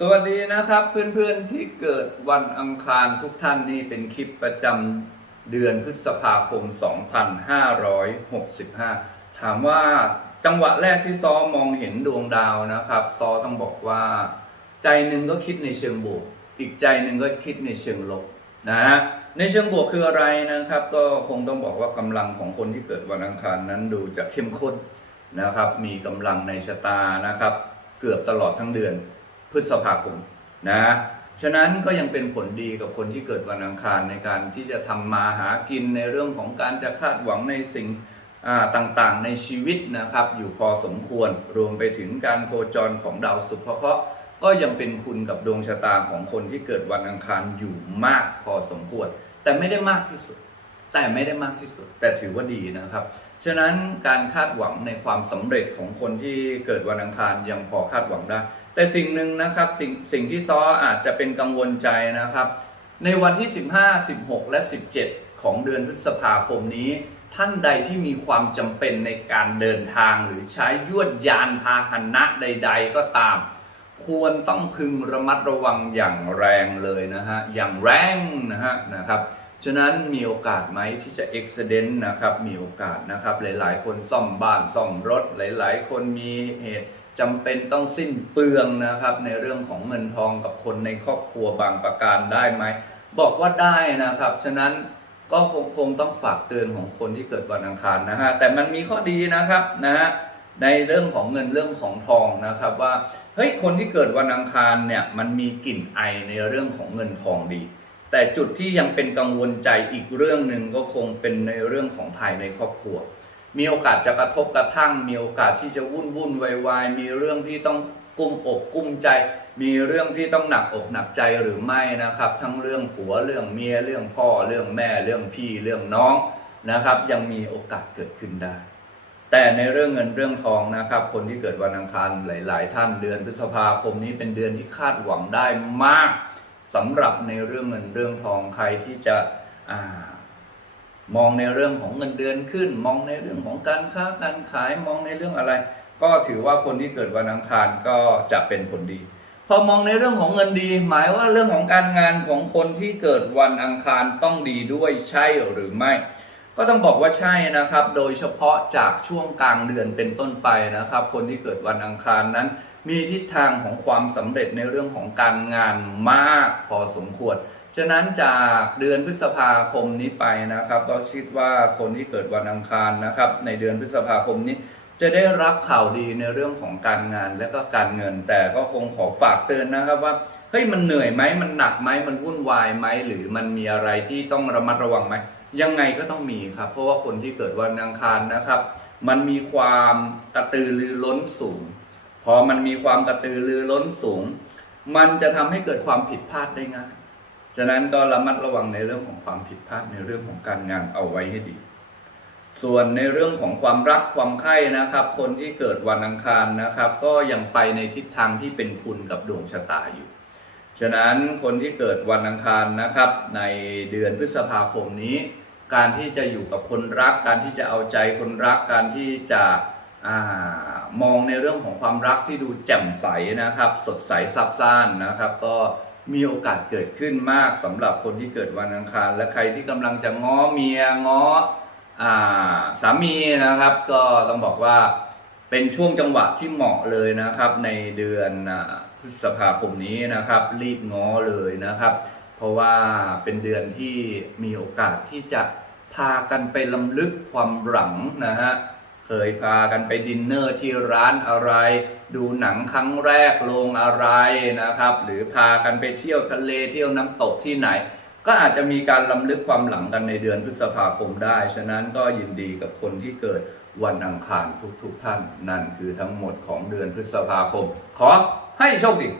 สวัสดีนะครับเพื่อนๆที่เกิดวันอังคารทุกท่านนี่เป็นคลิปประจำเดือนพฤษภาคม 2565 ถามว่าจังหวะแรกที่ซอมองเห็นดวงดาวนะครับ ซอต้องบอกว่า ใจหนึ่งก็คิดในเชิงบวก อีกใจหนึ่งก็คิดในเชิงลบนะฮะในเชิงบวกคืออะไรนะครับ ก็คงต้องบอกว่ากำลังของคนที่เกิดวันอังคารนั้นดูจะเข้มข้นนะครับ มีกำลังในชะตานะครับ เกือบตลอดทั้งเดือน พฤษภาคมนะ ฉะนั้นก็ยังเป็นผลดีกับคนที่เกิดวันอังคารในการที่จะทำมาหากินในเรื่องของการจะคาดหวังในสิ่งต่างๆ ในชีวิตนะครับ อยู่พอสมควรรวมไปถึงการโคจรของดาวศุกร์เพราะห์ก็ยังเป็นคุณกับดวงชะตาของคนที่เกิดวันอังคารอยู่มากพอสมควร แต่ไม่ได้มากที่สุด แต่ไม่ได้มากที่สุด แต่ถือว่าดีนะครับ ฉะนั้นการคาดหวังในความสำเร็จของคนที่เกิดวันอังคารยังพอคาดหวังได้ แต่สิ่งหนึ่งนะครับสิ่งสิ่งที่ซ้ออาจจะเป็นกังวลใจนะครับ ในวันที่ 15 16 และ 17 ของเดือนพฤษภาคมนี้ ท่านใดที่มีความจำเป็นในการเดินทางหรือใช้ยวดยานพาหนะใด ๆ ก็ตาม ควรต้องพึงระมัดระวังอย่างแรงเลยนะฮะอย่างแรงนะฮะนะครับ ฉะนั้นมีโอกาสไหมที่จะ accident นะครับ มีโอกาสนะครับ หลาย ๆ คนซ่อมบ้านซ่อมรถ หลาย ๆ คนมีเหตุจำเป็นต้องสิ้นเปลืองนะครับ ในเรื่องของเงินทองกับคนในครอบครัวบางประการได้ไหมบอกว่าได้นะครับ ฉะนั้นก็คงคงต้องฝากเตือนของคนที่เกิดวันอังคารนะฮะแต่มันมีข้อดีนะครับนะฮะในเรื่องของเงินเรื่องของทองนะครับ ว่าเฮ้ยคนที่เกิดวันอังคารเนี่ยมันมีกลิ่นไอในเรื่องของเงินทองดี แต่จุดที่ยังเป็นกังวลใจอีกเรื่องหนึ่งก็คงเป็นในเรื่องของภายในครอบครัว มีโอกาสจะกระทบกระทั่ง มีโอกาสที่จะวุ่นวุ่นวายวายมีเรื่องที่ต้องกุ้มอกกุ้มใจ มีเรื่องที่ต้องหนักอกหนักใจหรือไม่นะครับ ทั้งเรื่องผัวเรื่องเมียเรื่องพ่อ เรื่องแม่ เรื่องพี่เรื่องน้องนะครับ ยังมีโอกาสเกิดขึ้นได้ แต่ในเรื่องเงินเรื่องทองนะครับ คนที่เกิดวันอังคารหลาย ๆ ท่านเดือนพฤษภาคมนี้เป็นเดือนที่คาดหวังได้มาก สำหรับในเรื่องเงินเรื่องทองใครที่จะอมองในเรื่องของเงินเดือนขึ้น มองในเรื่องของการค้าการขายมองในเรื่องอะไร ก็ถือว่าคนที่เกิดวันอังคารก็จะเป็นผลดี พอมองในเรื่องของเงินดี หมายว่าเรื่องของการงานของคนที่เกิดวันอังคารต้องดีด้วยใช่หรือไม่ ก็ต้องบอกว่าใช่นะครับ โดยเฉพาะจากช่วงกลางเดือนเป็นต้นไปนะครับ คนที่เกิดวันอังคารนั้น มีทิศทางของความสำเร็จในเรื่องของการงานมากพอสมควร ฉะนั้นจากเดือนพฤษภาคมนี้ไปนะครับก็คิดว่าคนที่เกิดวันอังคารนะครับ ในเดือนพฤษภาคมนี้จะได้รับข่าวดีในเรื่องของการงานและก็การเงิน แต่ก็คงขอฝากเตือนนะครับว่าเฮ้ยมันเหนื่อยไหมมันหนักไหมมันวุ่นวายไหมหรือมันมีอะไรที่ต้องระมัดระวังไหม ยังไงก็ต้องมีครับ เพราะว่าคนที่เกิดวันอังคารนะครับ มันมีความกระตือรือร้นสูง พอมันมีความกระตือรือร้นสูง มันจะทำให้เกิดความผิดพลาดได้ง่าย ฉะนั้นก็ระมัดระวังในเรื่องของความผิดพลาดในเรื่องของการงานเอาไว้ให้ดี ส่วนในเรื่องของความรักความใคร่นะครับ คนที่เกิดวันอังคารนะครับ ก็ยังไปในทิศทางที่เป็นคุณกับดวงชะตาอยู่ ฉะนั้นคนที่เกิดวันอังคารนะครับ ในเดือนพฤษภาคมนี้ การที่จะอยู่กับคนรัก การที่จะเอาใจคนรัก การที่จะอมองในเรื่องของความรักที่ดูแจ่มใสนะครับ สดใสซับซ่านนะครับ ก็มีโอกาสเกิดขึ้นมากสำหรับคนที่เกิดวันอังคาร และใครที่กำลังจะง้อเมียง้ออสามีนะครับ ก็ต้องบอกว่าเป็นช่วงจังหวะที่เหมาะเลยนะครับ ในเดือนอ พฤษภาคมนี้นะครับ รีบง้อเลยนะครับ เพราะว่าเป็นเดือนที่มีโอกาสที่จะพากันไปลำลึกความหลังนะฮะเคยพากันไปดินเนอร์ที่ร้านอะไร ดูหนังครั้งแรกโรงอะไรนะครับ หรือพากันไปเที่ยวทะเลเที่ยวน้ำตกที่ไหน ก็อาจจะมีการลำลึกความหลังกันในเดือนพฤษภาคมได้ ฉะนั้นก็ยินดีกับคนที่เกิดวันอังคารทุกๆทท่าน นั่นคือทั้งหมดของเดือนพฤษภาคม ขอ ဟဲ့ရှုပ်တယ်